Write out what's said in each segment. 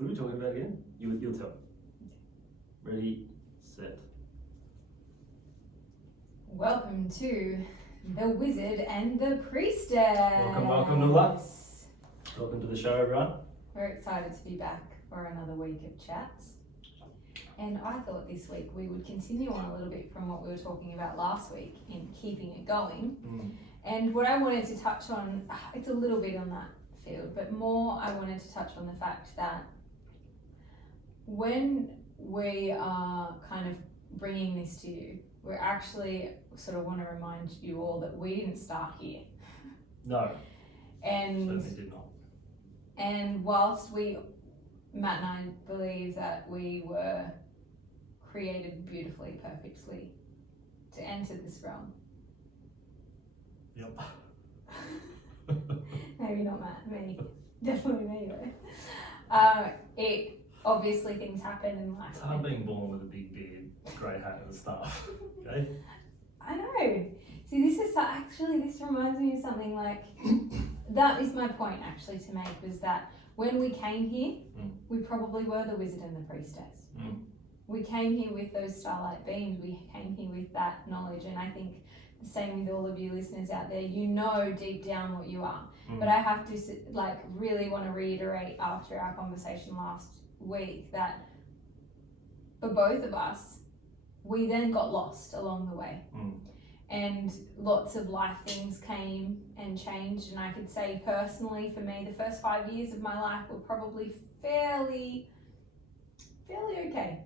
What are we talking about again? You'll tell. Ready, set. Welcome to The Wizard and the Priestess. Welcome to luck. Welcome to the show, everyone. We're excited to be back for another week of chats. And I thought this week we would continue on a little bit from what we were talking about last week in keeping it going. And what I wanted to touch on, it's a little bit on that field, but more I wanted to touch on the fact that when we are kind of bringing this to you, we actually sort of want to remind you all that we didn't start here. No, and certainly did not. And whilst Matt and I believe that we were created beautifully, perfectly to enter this realm. Yep. Maybe not Matt, me. Definitely me though. It obviously things happen in life. It's hard being born with a big beard, grey hat and stuff. Okay? I know. See, this reminds me of something like that is my point actually to make, was that when we came here, we probably were the wizard and the priestess. We came here with those starlight beams, we came here with that knowledge, and I think the same with all of you listeners out there, you know deep down what you are. But I have to really want to reiterate after our conversation last week that for both of us, we then got lost along the way. And lots of life things came and changed, and I could say personally for me, the first 5 years of my life were probably fairly okay.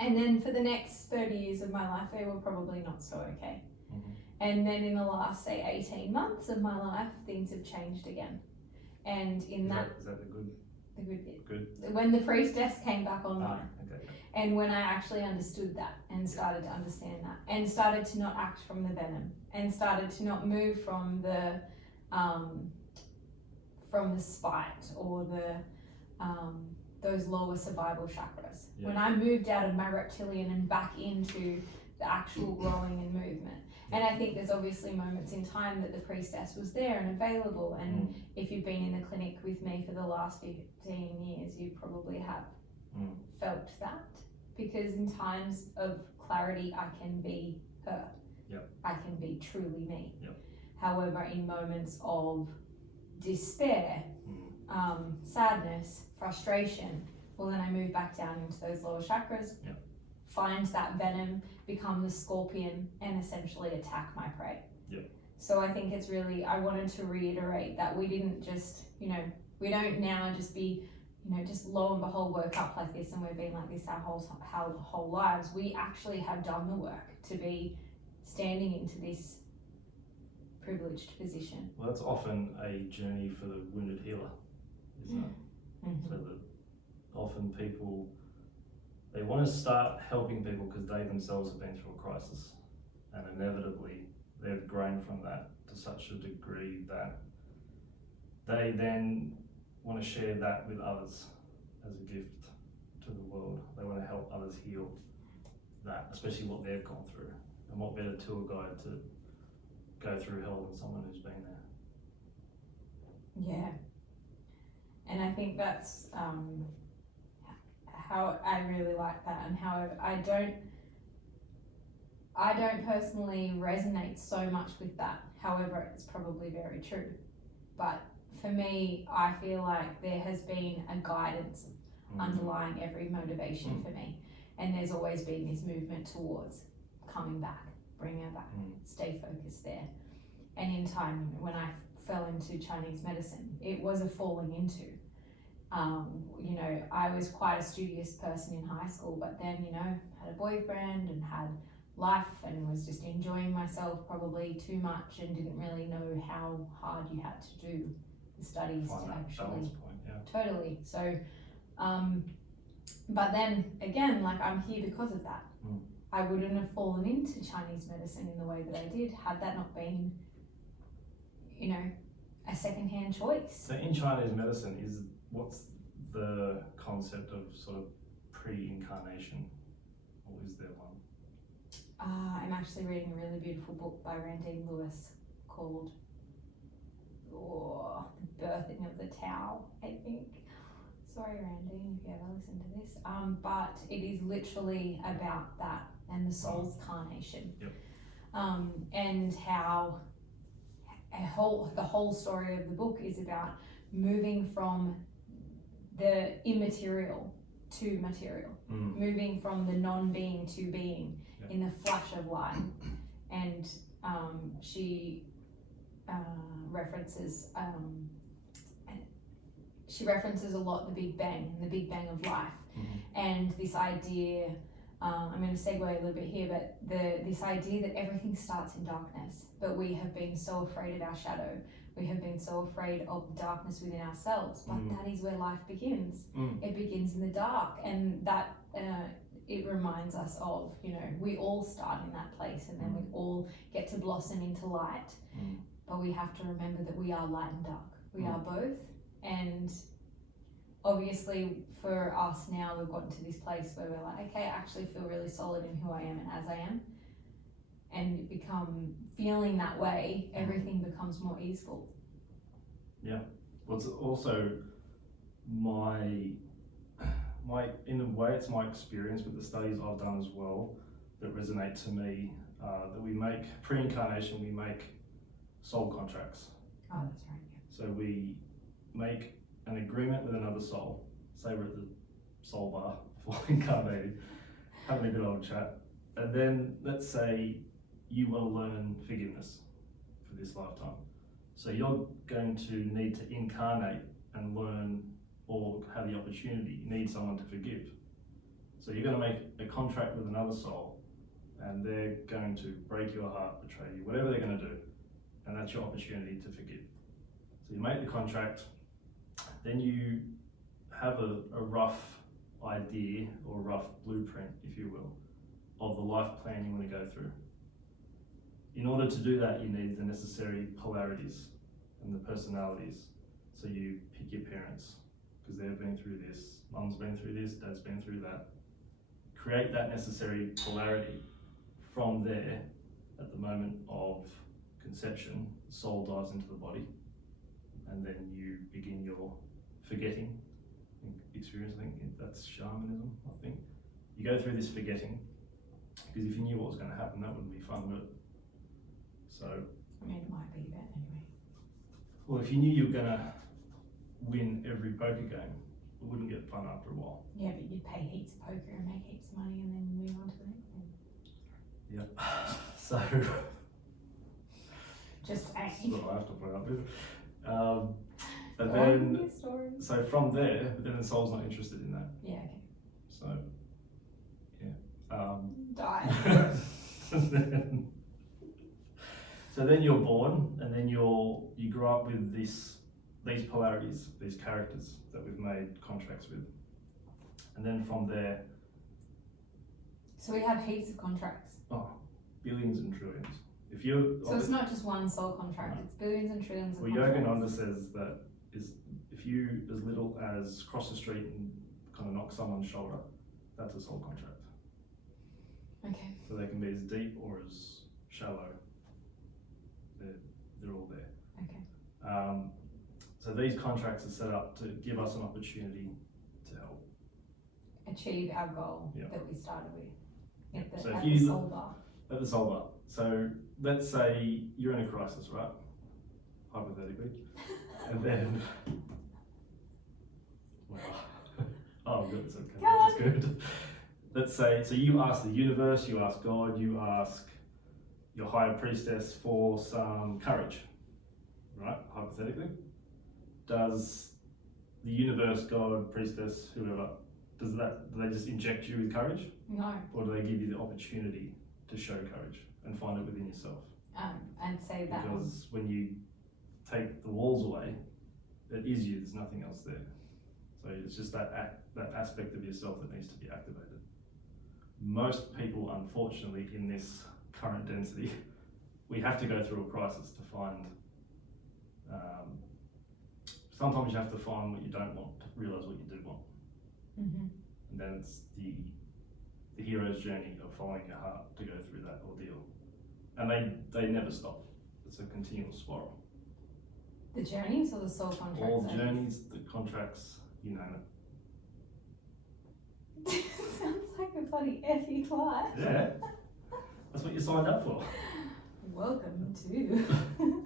And then for the next 30 years of my life, they were probably not so okay. And then in the last, say, 18 months of my life, things have changed again. And in Is that the good? The good bit. Good. When the priestess came back online. Okay. And when I actually understood that and started to understand that and started to not act from the venom and started to not move from the spite or those lower survival chakras. Yeah. When I moved out of my reptilian and back into the actual growing and movement. And I think there's obviously moments in time that the priestess was there and available. And if you've been in the clinic with me for the last 15 years, you probably have felt that. Because in times of clarity, I can be her. I can be truly me. However, in moments of despair, sadness, frustration, well then I move back down into those lower chakras, find that venom, become the scorpion, and essentially attack my prey. So I think it's really, I wanted to reiterate that we didn't just, we don't now just be, just lo and behold woke up like this and we've been like this our whole lives. We actually have done the work to be standing into this privileged position. Well, that's often a journey for the wounded healer, isn't it? So that often people, they want to start helping people because they themselves have been through a crisis, and inevitably they've grown from that to such a degree that they then want to share that with others as a gift to the world. They want to help others heal that, especially what they've gone through. And what better tour guide to go through hell than someone who's been there. Yeah. And I think that's how I really like that, and how I don't personally resonate so much with that. However, it's probably very true. But for me, I feel like there has been a guidance underlying every motivation for me. And there's always been this movement towards coming back, bring her back, stay focused there. And in time, when I fell into Chinese medicine, it was a falling into. I was quite a studious person in high school, but then, had a boyfriend and had life and was just enjoying myself probably too much and didn't really know how hard you had to do the studies to actually. Totally. So, but then again, I'm here because of that. I wouldn't have fallen into Chinese medicine in the way that I did had that not been, a secondhand choice. So in Chinese medicine, what's the concept of sort of pre-incarnation, or is there one? I'm actually reading a really beautiful book by Randine Lewis called The Birthing of the Tao, I think. Sorry, Randy, if you ever listen to this. But it is literally about that and the soul's carnation. Yep. And how the whole story of the book is about moving from the immaterial to material, moving from the non-being to being in the flash of light. And she references a lot the Big Bang and the Big Bang of life, and this idea. I'm going to segue a little bit here, but this idea that everything starts in darkness, but we have been so afraid of our shadow. We have been so afraid of the darkness within ourselves, but that is where life begins. It begins in the dark, and that it reminds us of, we all start in that place, and then we all get to blossom into light. But we have to remember that we are light and dark. We are both, and obviously for us now, we've gotten to this place where we're like, okay, I actually feel really solid in who I am and as I am, and feeling that way, everything becomes more easeful. Yeah. Well, it's also in a way, it's my experience with the studies I've done as well that resonate to me, that we make, pre-incarnation, we make soul contracts. Oh, that's right, yeah. So we make an agreement with another soul. Say we're at the soul bar before incarnating, having a good old chat. And then let's say you want to learn forgiveness for this lifetime. So you're going to need to incarnate and learn, or have the opportunity, you need someone to forgive. So you're going to make a contract with another soul, and they're going to break your heart, betray you, whatever they're going to do. And that's your opportunity to forgive. So you make the contract, then you have a rough idea or rough blueprint, if you will, of the life plan you want to go through. In order to do that, you need the necessary polarities and the personalities. So you pick your parents, because they've been through this, mum's been through this, dad's been through that. Create that necessary polarity. From there, at the moment of conception, the soul dives into the body, and then you begin your forgetting experience. I think that's shamanism, I think. You go through this forgetting, because if you knew what was going to happen, that wouldn't be fun, would it? So, I mean, it might be, but anyway. Well, if you knew you were going to win every poker game, it wouldn't get fun after a while. Yeah, but you'd pay heaps of poker and make heaps of money and then move on to the next thing. Yep. So, just saying. That's what I have to put up with. And then, so from there, but then the soul's not interested in that. Yeah, okay. So, yeah. Die. So then you're born, and then you grow up with these polarities, these characters that we've made contracts with. And then from there... So we have heaps of contracts. Oh, billions and trillions. So it's not just one soul contract, it's billions and trillions of contracts. Well, Yogananda says that if you, as little as cross the street and kind of knock someone's shoulder, that's a soul contract. Okay. So they can be as deep or as shallow. They're all there. Okay. So these contracts are set up to give us an opportunity to help achieve our goal that we started with at the soul bar. At the soul bar. So let's say you're in a crisis, right? Hypothetically. And then, wow. Oh, good. It's okay. That's good. Let's say, so you ask the universe, you ask God, you ask your higher priestess for some courage, right? Hypothetically. Does the universe, God, priestess, whoever, do they just inject you with courage? No. Or do they give you the opportunity to show courage and find it within yourself? I'd say that. Because when you take the walls away, it is you, there's nothing else there. So it's just that aspect of yourself that needs to be activated. Most people, unfortunately, in this current density, we have to go through a crisis to find, sometimes you have to find what you don't want to realise what you do want. Mm-hmm. And then it's the hero's journey of following your heart to go through that ordeal. And they never stop. It's a continual spiral. The journeys or the soul contracts? All the journeys, the contracts, you name it. Sounds like a bloody Effie class. Yeah. That's what you signed up for. Welcome to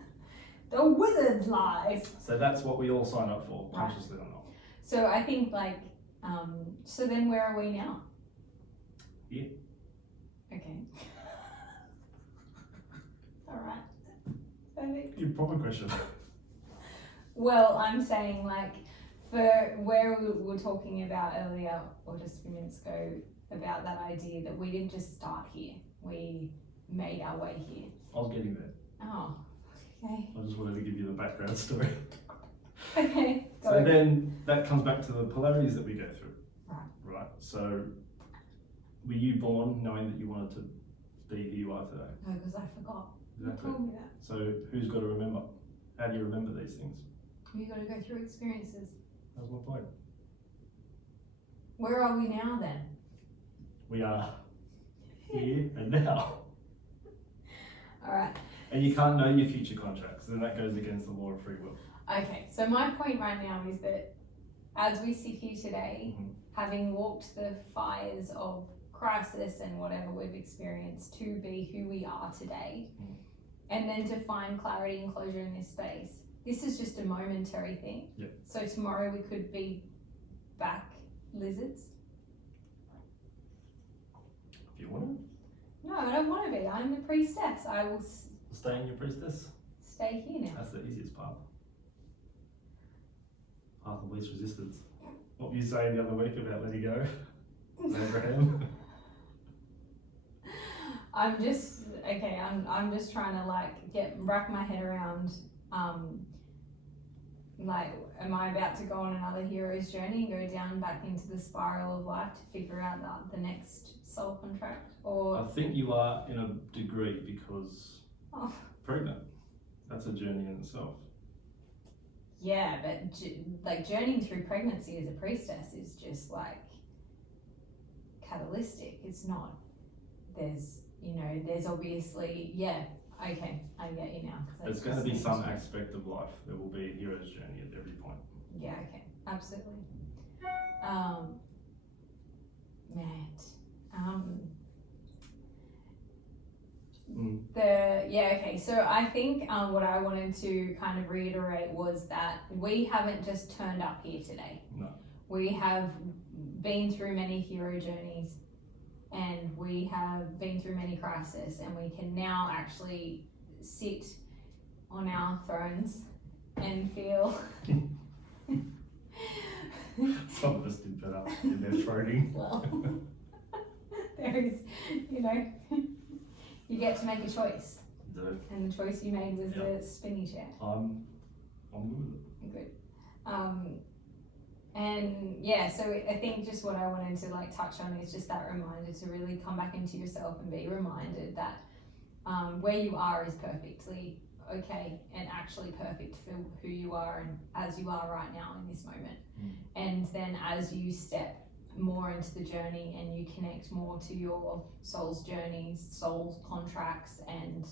the Wizard's Life. So that's what we all sign up for, Right. consciously or not. So I think so then where are we now? Here. Okay. Alright. Perfect. Your proper question. Well, I'm saying like for where we were talking about earlier or just a few minutes ago about that idea that we didn't just start here. We made our way here. I was getting there. Oh, okay. I just wanted to give you the background story. Okay. So then that comes back to the polarities that we go through. Right. Right. So were you born knowing that you wanted to be who you are today? No, because I forgot. Exactly. You told me that. So who's got to remember? How do you remember these things? You got to go through experiences. That's my point. Where are we now then? We are here and now. Alright. And you can't know your future contracts, then that goes against the law of free will. Okay, so my point right now is that as we sit here today, Mhm. having walked the fires of crisis and whatever we've experienced to be who we are today, Mhm. and then to find clarity and closure in this space, this is just a momentary thing. Yep. So tomorrow we could be back lizards. If you want No, I don't want to be. I'm the priestess. I will to stay in your priestess, stay here now. that's the easiest path. Path of least resistance. What were you saying the other week about letting go? Abraham? I'm just okay. I'm just trying to like wrap my head around. Like, am I about to go on another hero's journey and go down back into the spiral of life to figure out the next soul contract? Or I think you are in a degree because Oh. pregnant. That's a journey in itself. yeah, but like journeying through pregnancy as a priestess is just like catalytic. It's not. There's obviously Okay, I get you now. There's going to be some aspect of life. There will be a hero's journey at every point. Yeah, okay, absolutely. Matt. Okay, so I think what I wanted to kind of reiterate was that we haven't just turned up here today. No. We have been through many hero journeys and we have been through many crises, and we can now actually sit on our thrones and feel Some of us did better in their throating. well, there is, you get to make a choice, and the choice you made was the spinny chair. I'm good with it. Good. So I think just what I wanted to like touch on is just that reminder to really come back into yourself and be reminded that where you are is perfectly okay and actually perfect for who you are and as you are right now in this moment. And then as you step more into the journey and you connect more to your soul's journeys, soul's contracts, and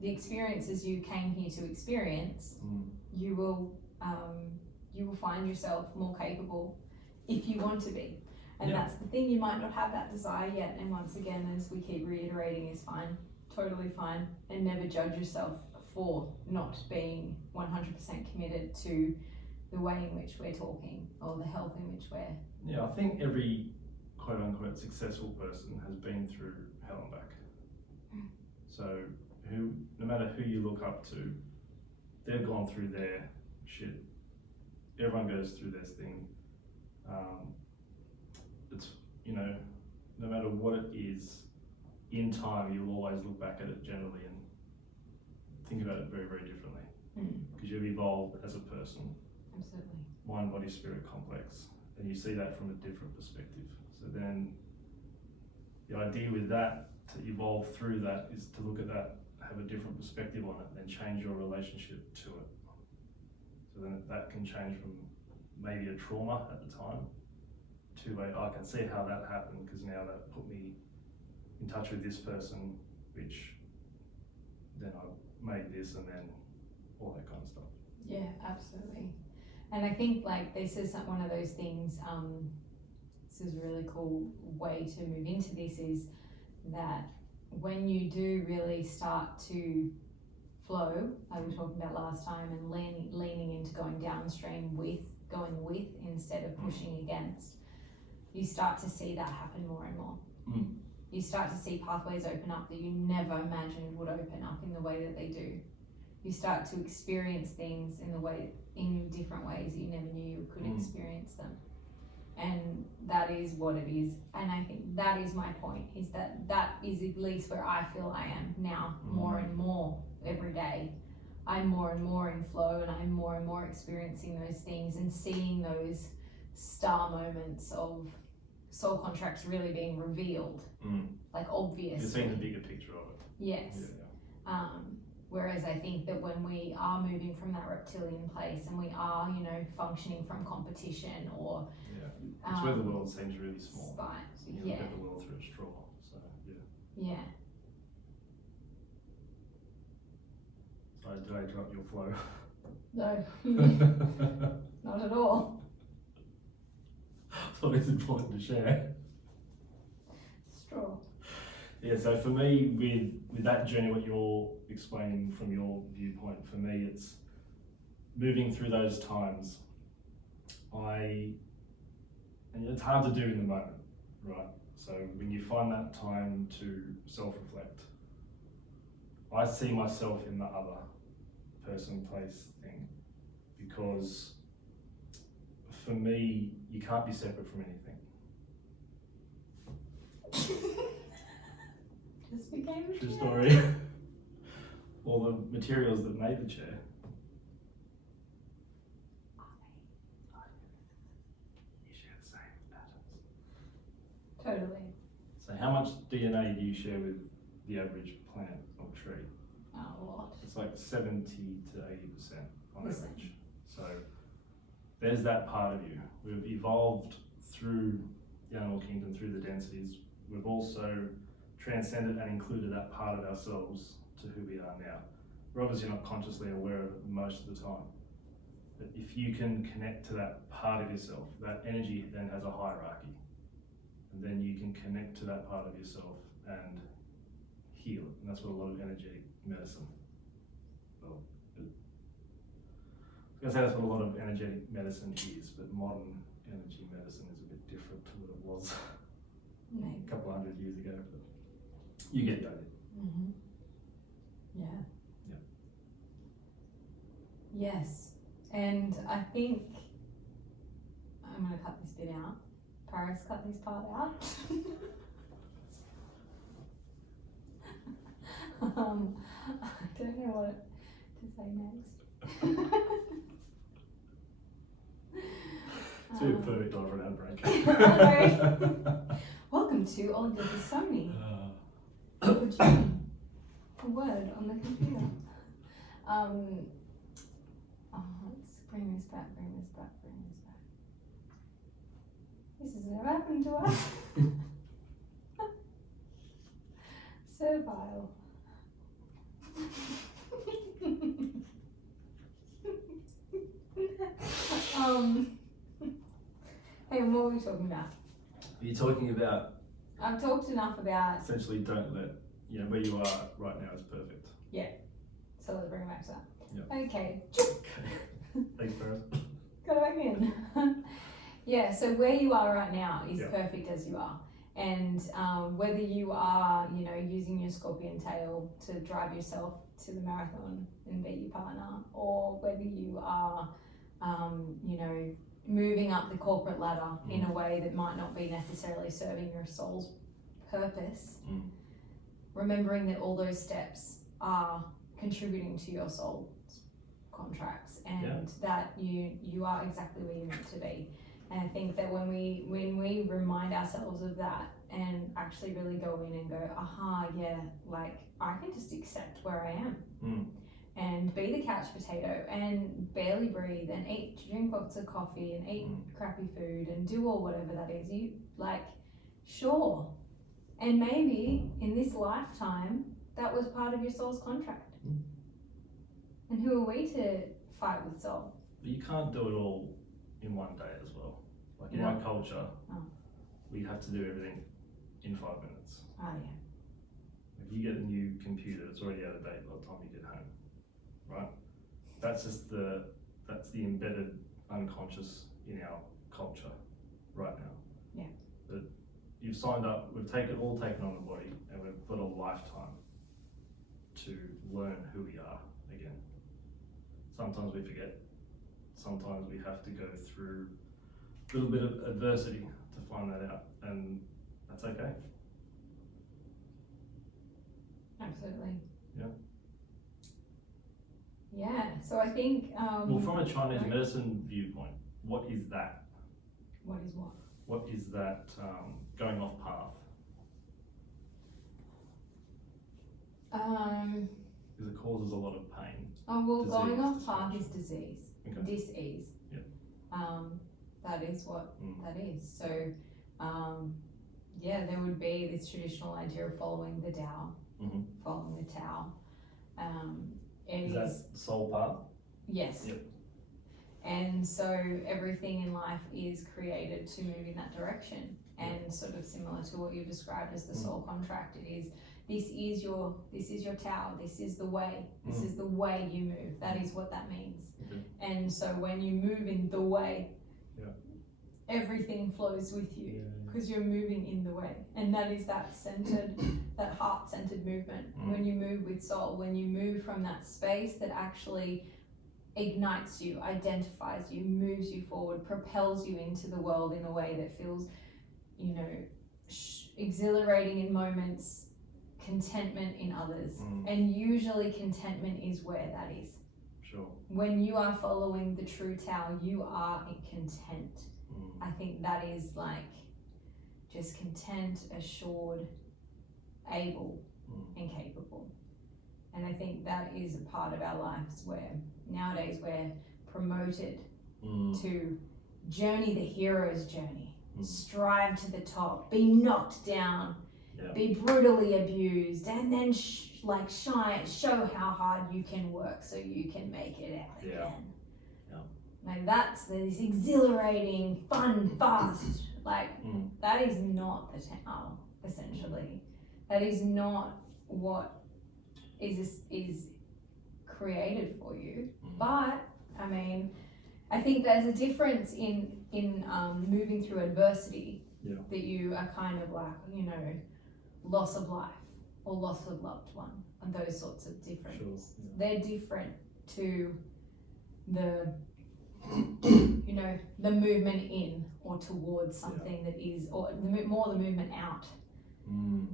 the experiences you came here to experience, you will find yourself more capable if you want to be. And that's the thing, you might not have that desire yet, and once again, as we keep reiterating, is fine, totally fine, and never judge yourself for not being 100% committed to the way in which we're talking or the health in which we're... Yeah, I think every quote unquote successful person has been through hell and back. So no matter who you look up to, they've gone through their shit. Everyone goes through this thing. It's, no matter what it is, in time you'll always look back at it generally and think about it very, very differently. Because you've evolved as a person. Absolutely. Mind, body, spirit complex. And you see that from a different perspective. So then the idea with that, to evolve through that, is to look at that, have a different perspective on it, and change your relationship to it. So then that can change from maybe a trauma at the time to I can see how that happened because now that put me in touch with this person, which then I made this, and then all that kind of stuff. Yeah, absolutely. And I think like this is one of those things, this is a really cool way to move into this, is that when you do really start to flow, like we were talking about last time, and leaning into going downstream going with instead of pushing against, you start to see that happen more and more. You start to see pathways open up that you never imagined would open up in the way that they do. You start to experience things in different ways that you never knew you could experience them. And that is what it is. And I think that is my point, is that is at least where I feel I am now, more and more every day. I'm more and more in flow, and I'm more and more experiencing those things and seeing those star moments of soul contracts really being revealed, like obviously. You're seeing the bigger picture of it. Yes. Yeah. Whereas I think that when we are moving from that reptilian place and we are, functioning from competition or it's where the world seems really small. Spite. You look at the world through a straw. So yeah. Sorry, did I interrupt your flow? No. Not at all. Thought it's important to share. Straw. Yeah, so for me, with that journey, what you're explaining from your viewpoint, for me, it's moving through those times. And it's hard to do in the moment, right? So when you find that time to self-reflect, I see myself in the other person, place thing, because for me, you can't be separate from anything. Just became a True chair. story. All the materials that made the chair. You share the same patterns. Totally. So how much DNA do you share with the average plant or tree? A lot. It's like 70 to 80% on Listen. average. So there's that part of you. We've evolved through the animal kingdom, through the densities. We've also transcended and included that part of ourselves to who we are now. We're obviously not consciously aware of it most of the time. But if you can connect to that part of yourself, that energy then has a hierarchy. And then you can connect to that part of yourself and heal it. And that's what a lot of energetic medicine. Well, I was going to say that's what a lot of energetic medicine is, but modern energy medicine is a bit different to what it was Maybe. a couple of 100 years ago. But you get that. Mm-hmm. Yeah. Yes. And I think I'm going to cut this bit out. Paris, cut this part out. I don't know what to say next. It's a perfect time for an outbreak. Hello. Welcome to Olga Sony. A word on the computer. Let's bring this back. This has never happened to us. So vile. Hey, what were we talking about? You're talking about I've talked enough about. essentially don't let, where you are right now is perfect. So let's bring it back to that. Yeah. Okay. Thanks, Paris. Got it back in. Yeah, so where you are right now is Yeah. perfect as you are. And whether you are, using your scorpion tail to drive yourself to the marathon and beat your partner, or whether you are, moving up the corporate ladder in a way that might not be necessarily serving your soul's purpose, remembering that all those steps are contributing to your soul's contracts, and that you are exactly where you're meant to be. And I think that when we remind ourselves of that and actually really go in and go, like I can just accept where I am and be the couch potato and barely breathe and drink lots of coffee and eat crappy food and do all whatever that is, sure. And maybe in this lifetime that was part of your soul's contract. And who are we to fight with soul? But you can't do it all in one day as well. Like in our culture, we have to do everything in 5 minutes. Oh yeah. If you get a new computer, it's already out of date by the time you get home, right? That's the embedded unconscious in our culture right now. Yeah. That you've signed up, we've all taken on the body, and we've got a lifetime to learn who we are again. Sometimes we forget. Sometimes we have to go through a little bit of adversity to find that out, and that's okay. Absolutely. Yeah. Yeah. So I think. Well, from a Chinese medicine viewpoint, what is that? What is what? What is that going off path? Because it causes a lot of pain. Oh well, Disease, going off path dysfunction. is disease. Okay. Dis-ease. Yeah. That is what that is. So, there would be this traditional idea of following the Tao, following the Tao. Is that the soul path? Yes. Yep. And so everything in life is created to move in that direction, and sort of similar to what you described as the soul contract. It is this is your Tao. This is the way. This is the way you move. That is what that means. Okay. And so when you move in the way, everything flows with you because you're moving in the way, and that is that centered, that heart-centered movement. When you move with soul, when you move from that space that actually ignites you, identifies you, moves you forward, propels you into the world in a way that feels, exhilarating in moments, contentment in others. And usually contentment is where that is. Sure. When you are following the true Tao, you are content. I think that is like just content, assured, able, and capable. And I think that is a part of our lives where nowadays we're promoted to journey the hero's journey, strive to the top, be knocked down, be brutally abused, and then shine, show how hard you can work so you can make it out again. Like that's this exhilarating, fun, fast. That is not the Tao, essentially. That is not what is created for you. But I think there's a difference in moving through adversity that you are kind of loss of life or loss of loved one, and those sorts of difference. Sure. They're different to the the movement in or towards something that is, or more the movement out.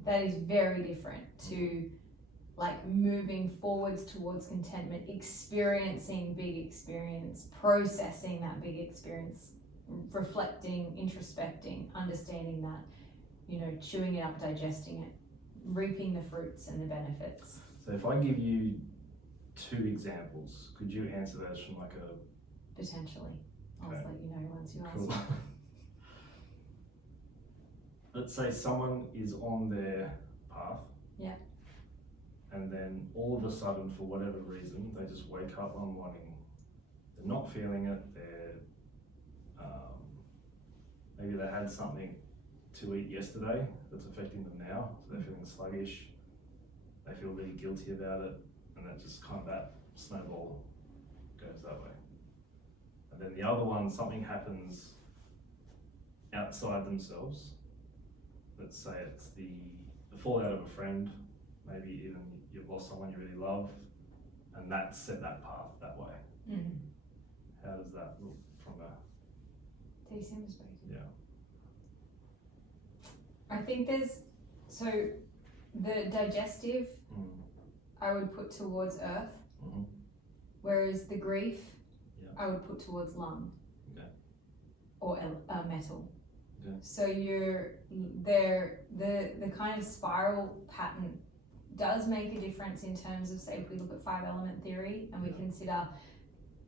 That is very different to moving forwards towards contentment, experiencing big experience, processing that big experience, reflecting, introspecting, understanding that, chewing it up, digesting it, reaping the fruits and the benefits. So if I give you 2 examples, could you answer those from a... Potentially. I'll just let you know once you ask. Cool. Let's say someone is on their path. Yeah. And then all of a sudden, for whatever reason, they just wake up one morning, they're not feeling it, maybe they had something to eat yesterday that's affecting them now, so they're feeling sluggish, they feel really guilty about it, and that just that snowball goes that way. And then the other one, something happens outside themselves. Let's say it's the fallout of a friend, maybe even you've lost someone you really love, and that set that path that way. How does that look from a decent perspective? Yeah. I think so the digestive I would put towards earth, whereas the grief I would put towards lung or metal. So you're there, the kind of spiral pattern does make a difference in terms of, say, if we look at 5-element theory and we consider,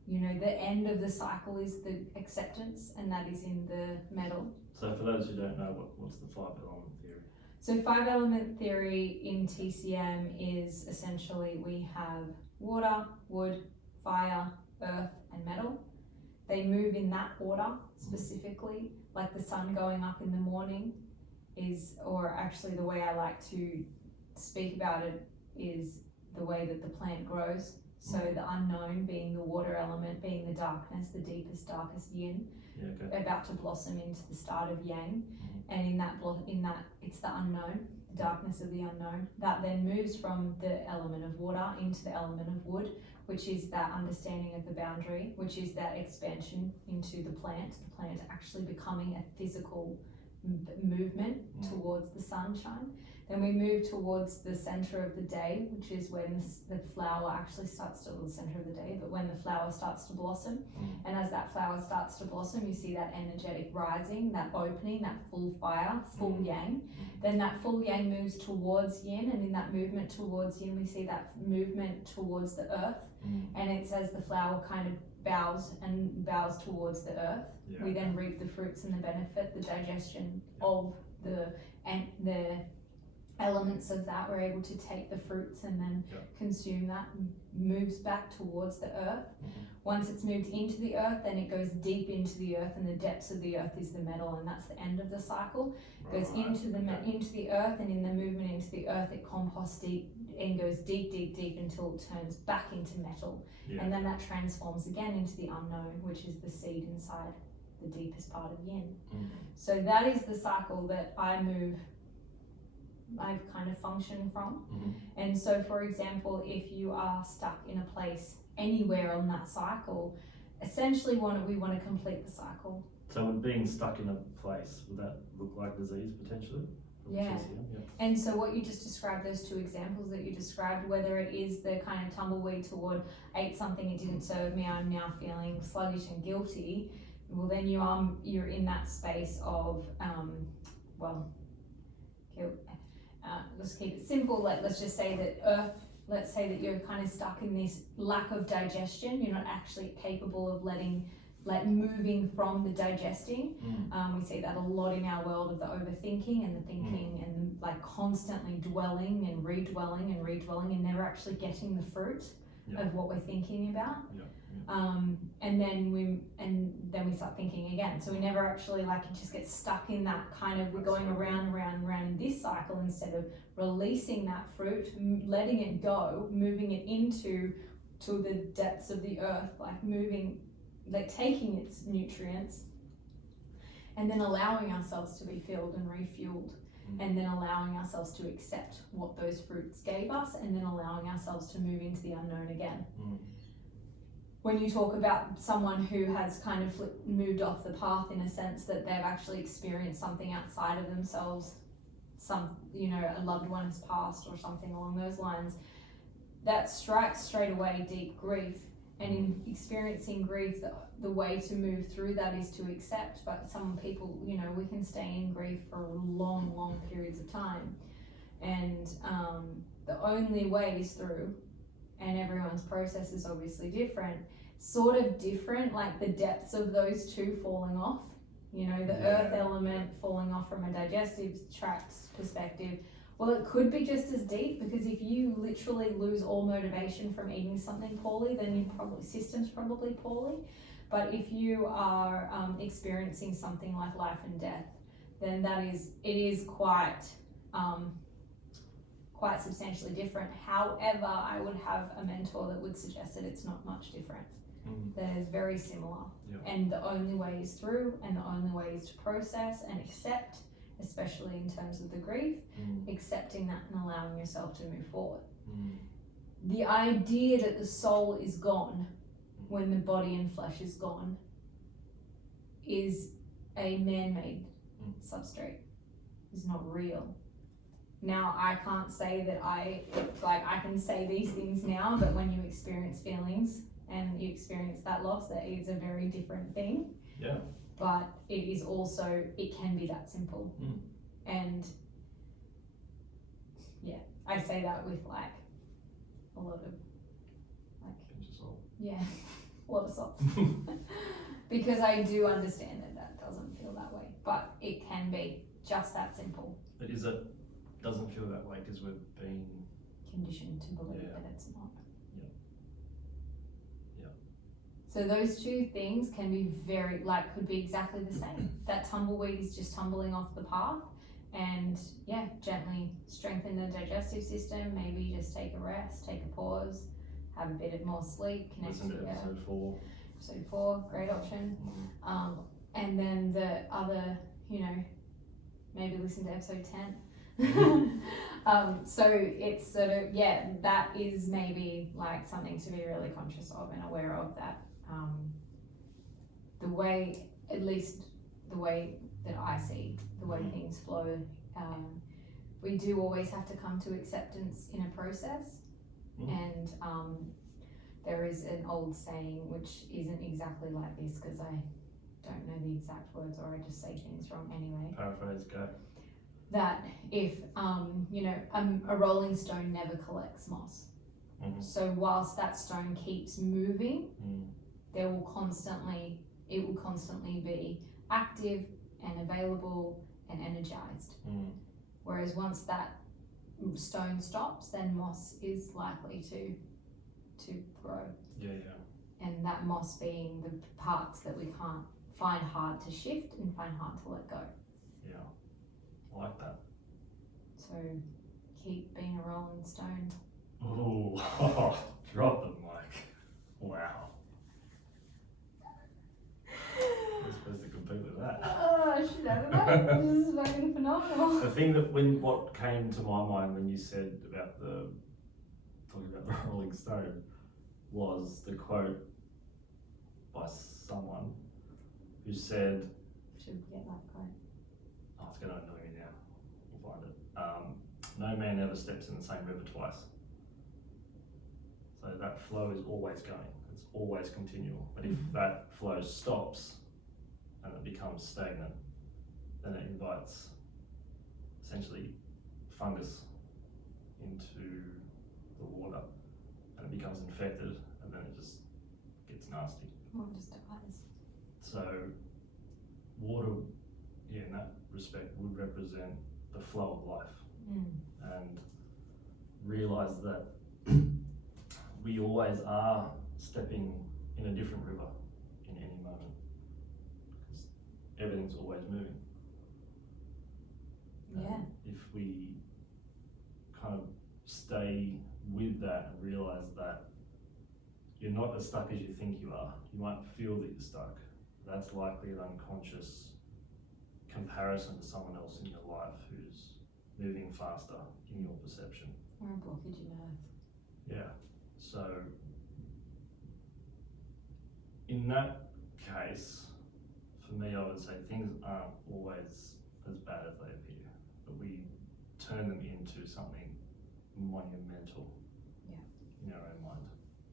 the end of the cycle is the acceptance, and that is in the metal. So for those who don't know, what's the 5-element theory? So 5-element theory in TCM is essentially we have water, wood, fire, earth, and metal. they move in that order specifically, like the sun going up in the morning is, or actually the way I like to speak about it is the way that the plant grows. So the unknown being the water element, being the darkness, the deepest, darkest yin, about to blossom into the start of yang, and in that it's the unknown, the darkness of the unknown, that then moves from the element of water into the element of wood, which is that understanding of the boundary, which is that expansion into the plant actually becoming a physical movement towards the sunshine. Then we move towards the center of the day, which is when the flower actually starts to, the center of the day, but when the flower starts to blossom. And as that flower starts to blossom, you see that energetic rising, that opening, that full fire, full yang. Then that full yang moves towards yin, and in that movement towards yin, we see that movement towards the earth. And it's as the flower kind of bows towards the earth. We then reap the fruits and the benefit, the digestion of the elements of that. We're able to take the fruits and then consume that, moves back towards the earth. Once it's moved into the earth, then it goes deep into the earth, and the depths of the earth is the metal, and that's the end of the cycle. It goes into the earth, and in the movement into the earth, it composts deep and goes deep until it turns back into metal. And then that transforms again into the unknown, which is the seed inside the deepest part of yin. So that is the cycle that I've kind of functioned from. And so, for example, if you are stuck in a place anywhere on that cycle, essentially we want to complete the cycle. So with being stuck in a place, would that look like disease potentially? Yeah. And so what you just described, those two examples that you described, whether it is the kind of tumbleweed toward ate something, it didn't serve me, I'm now feeling sluggish and guilty, well then you're in that space of let's keep it simple. Let's just say that let's say that you're kind of stuck in this lack of digestion. You're not actually capable of moving from the digesting. We see that a lot in our world of the overthinking and the thinking and like constantly dwelling and redwelling and never actually getting the fruit of what we're thinking about. And then we start thinking again. So we never actually just get stuck in that kind of, we're going around in this cycle instead of releasing that fruit, letting it go, moving it into the depths of the earth, taking its nutrients, and then allowing ourselves to be filled and refueled, and then allowing ourselves to accept what those fruits gave us, and then allowing ourselves to move into the unknown again. When you talk about someone who has kind of moved off the path in a sense that they've actually experienced something outside of themselves, a loved one has passed or something along those lines, that strikes straight away deep grief. And in experiencing grief, the way to move through that is to accept. But some people, we can stay in grief for long periods of time. And the only way is through, and everyone's process is obviously different, like the depths of those two falling off. The earth element falling off from a digestive tract perspective. Well, it could be just as deep, because if you literally lose all motivation from eating something poorly, then your system's probably poorly. But if you are experiencing something like life and death, then it is quite substantially different. However, I would have a mentor that would suggest that it's not much different. That is very similar. And the only way is through, and the only way is to process and accept, especially in terms of the grief, accepting that and allowing yourself to move forward. The idea that the soul is gone when the body and flesh is gone is a man-made substrate. It's not real. Now, I can't say that I can say these things now, but when you experience feelings and you experience that loss, that is a very different thing. But it is also, it can be that simple. And I say that with a lot of pinch of salt. A lot of salt. Because I do understand that doesn't feel that way, but it can be just that simple. But it doesn't feel that way because we've been conditioned to believe that it's not. So So those two things can be could be exactly the same. That tumbleweed is just tumbling off the path, and gently strengthen the digestive system. Maybe just take a rest, take a pause, have a bit of more sleep, connect Listen to episode 4. Episode 4, great option. And then the other, maybe listen to episode 10. So it's sort of, that is maybe like something to be really conscious of and aware of, that the way, at least the way that I see the way things flow, we do always have to come to acceptance in a process. And there is an old saying, which isn't exactly like this because I don't know the exact words, or I just say things wrong anyway. Paraphrase, go. That if, a rolling stone never collects moss. So whilst that stone keeps moving, it will constantly be active and available and energized. Whereas once that stone stops, then moss is likely to grow. And that moss being the parts that we can't find hard to shift and find hard to let go. I like that. So keep being a rolling stone. Ooh, drop the mic. Wow. I'm supposed to compete with that. Oh, I should have that. This is fucking phenomenal. The thing what came to my mind when you said about talking about the Rolling Stone was the quote by someone who said, should get that quote. Oh, it's going to annoy me now. We'll find it. No man ever steps in the same river twice. So that flow is always going. It's always continual. But if that flow stops and it becomes stagnant, then it invites essentially fungus into the water, and it becomes infected, and then it just gets nasty. Or just dies. So water, in that respect, would represent the flow of life. And realise that we always are stepping in a different river in any moment, because everything's always moving. If we kind of stay with that and realise that you're not as stuck as you think you are, you might feel that you're stuck. That's likely an unconscious comparison to someone else in your life who's moving faster in your perception. Or a blockage in earth. So in that case, for me, I would say things aren't always as bad as they appear, but we turn them into something monumental in our own mind.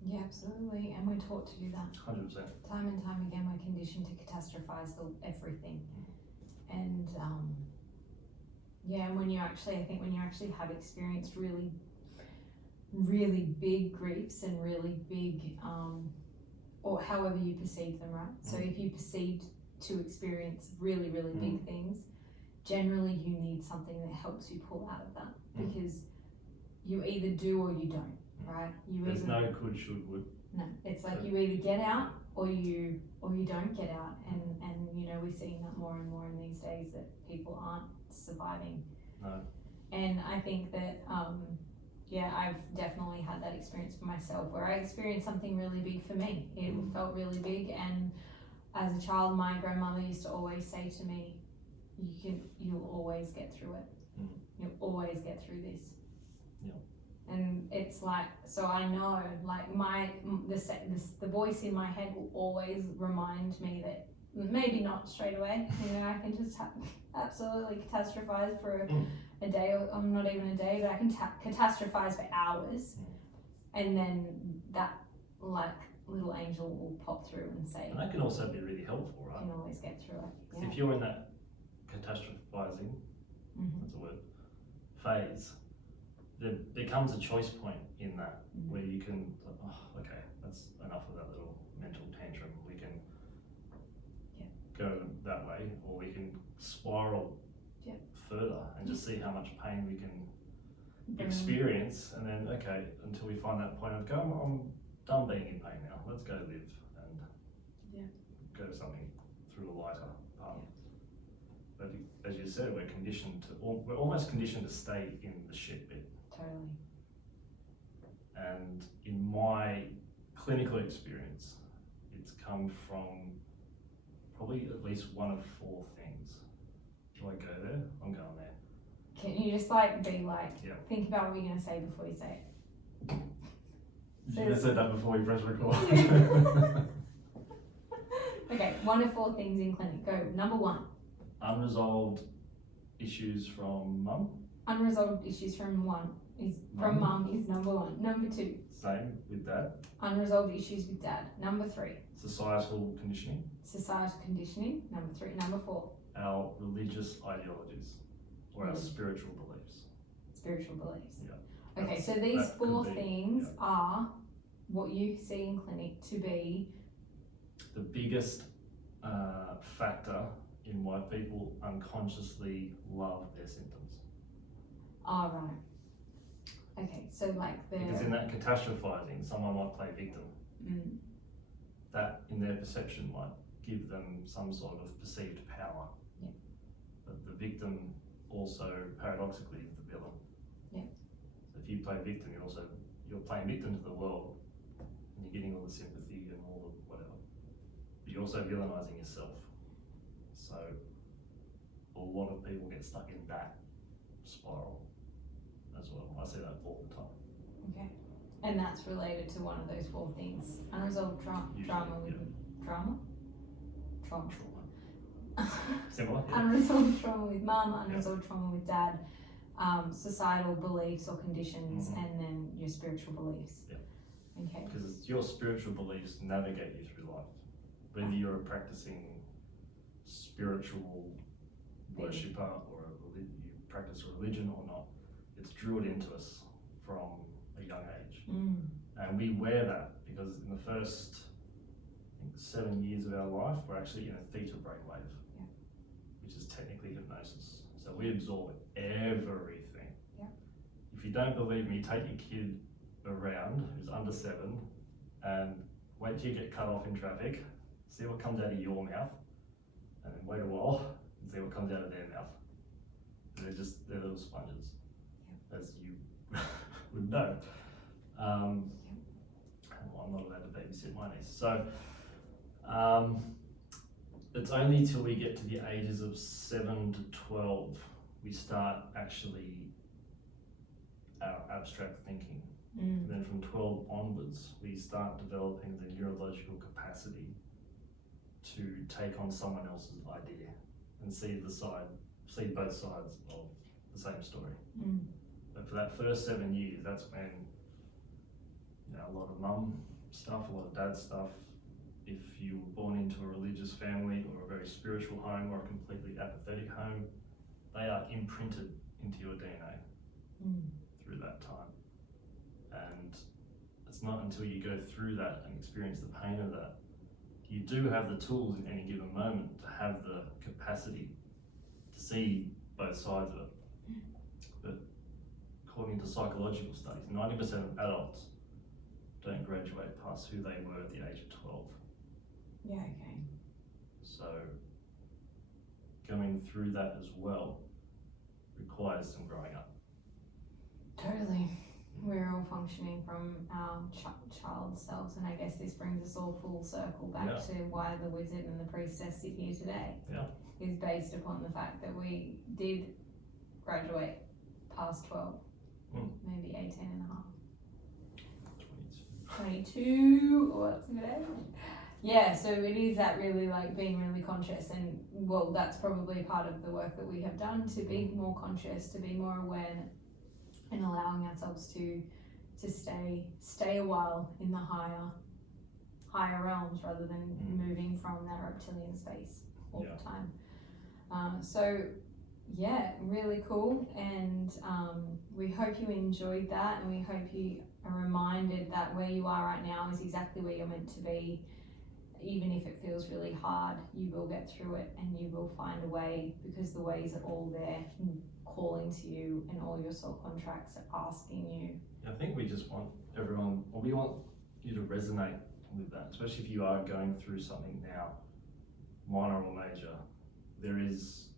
Yeah, absolutely. And we're taught to do that. 100%. Time and time again, we're conditioned to catastrophize everything. And when you actually have experienced really, really big griefs and really big, or however you perceive them, right? So if you perceived to experience really, really big things, generally you need something that helps you pull out of that, because you either do or you don't, right? There's no could, should, would. No, it's like you either get out or you don't get out, and we're seeing that more and more in these days, that people aren't surviving. No. And I think that I've definitely had that experience for myself, where I experienced something really big for me. It felt really big, and as a child, my grandmother used to always say to me, you'll always get through it. You'll always get through this. And it's like, so I know, like the voice in my head will always remind me that, maybe not straight away, I can just absolutely catastrophize for a day, or not even a day, but I can catastrophize for hours, and then that little angel will pop through and say, and that can also be really helpful, right? You can always get through it. If you're in that catastrophizing, that's a word, phase, there comes a choice point in that where you can, okay, that's enough of that little mental tantrum. We can go that way, or we can spiral further and just see how much pain we can experience, and then, okay, until we find that point of, I'm done being in pain now, let's go live. And go something through a lighter path. But as you said, we're almost conditioned to stay in the shit bit. Totally. And in my clinical experience, it's come from probably at least one of 4 things. Do I go there? I'm going there. Can you just like be like, Yeah. think about what you're going to say before you say it? You should have said that before we press record. Okay, 1 of 4 things in clinic. Go. Number 1. Unresolved issues from mum. Unresolved issues from mum is number 1. Number 2. Same with dad. Unresolved issues with dad. Number 3. Societal conditioning. Societal conditioning. Number 3. Number 4. Our religious ideologies or our Mm. spiritual beliefs. Spiritual beliefs. Yeah. Okay, so these that could 4 be, things are what you see in clinic to be the biggest factor in why people unconsciously love their symptoms. right. Okay, so like Because in that catastrophizing, someone might play victim. Mm. That, in their perception, might give them some sort of perceived power. Yeah. But the victim also, paradoxically, is the villain. Yeah. So if you play victim, you're playing victim to the world, and you're getting all the sympathy and all the whatever. But you're also villainising yourself. So a lot of people get stuck in that spiral as well. I see that all the time. Okay. And that's related to one of those 4 things. Unresolved drama with trauma. Similar. Yeah. Unresolved trauma with mum, unresolved trauma with dad, societal beliefs or conditions, and then your spiritual beliefs. Yeah. Okay. Because your spiritual beliefs navigate you through life. Whether you're a practicing spiritual worshipper or you practice a religion or not, it's drilled into us from a young age. Mm. And we wear that because in the first, I think, 7 years of our life, we're actually in a theta brainwave, which is technically hypnosis. So we absorb everything. Yeah. If you don't believe me, take your kid around who's under 7 and wait till you get cut off in traffic, see what comes out of your mouth, and then wait a while and see what comes out of their mouth. They're little sponges, as you would know. Well, I'm not allowed to babysit my niece. So it's only till we get to the ages of 7 to 12 we start actually our abstract thinking. And then from 12 onwards, we start developing the neurological capacity to take on someone else's idea and see both sides of the same story. But for that first 7 years, that's when a lot of mum stuff, a lot of dad stuff. If you were born into a religious family or a very spiritual home or a completely apathetic home, they are imprinted into your DNA through that time. And it's not until you go through that and experience the pain of that, you do have the tools in any given moment to have the capacity to see both sides of it. But according to psychological studies, 90% of adults don't graduate past who they were at the age of 12. Yeah, okay. So going through that as well requires some growing up. Totally. We're all functioning from our child selves, and I guess this brings us all full circle back to why the wizard and the priestess sit here today. Yeah. Is based upon the fact that we did graduate past 12, maybe 18 and a half. 22, or what's a good age? Yeah, so it is that really like being really conscious, and well, that's probably part of the work that we have done to be more conscious, to be more aware, and allowing ourselves to stay a while in the higher realms rather than moving from that reptilian space all the time. So yeah, really cool, and we hope you enjoyed that, and we hope you are reminded that where you are right now is exactly where you're meant to be. Even if it feels really hard, you will get through it, and you will find a way, because the ways are all there, calling to you, and all your soul contracts are asking you. I think we just want everyone, or we want you to resonate with that, especially if you are going through something now, minor or major. There is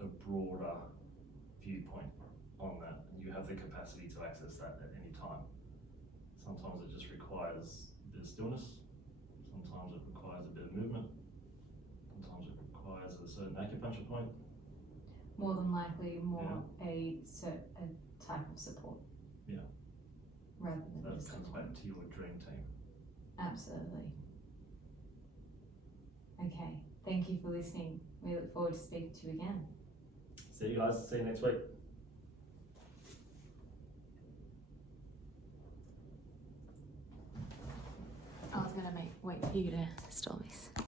a broader viewpoint on that, and you have the capacity to access that at any time. Sometimes it just requires a bit of stillness, sometimes it requires a bit of movement, sometimes it requires a certain acupuncture point. More than likely, a type of support. Yeah. Rather than That just comes back to your dream team. Absolutely. Okay, thank you for listening. We look forward to speaking to you again. See you guys, see you next week. I was going to wait for you to stall this.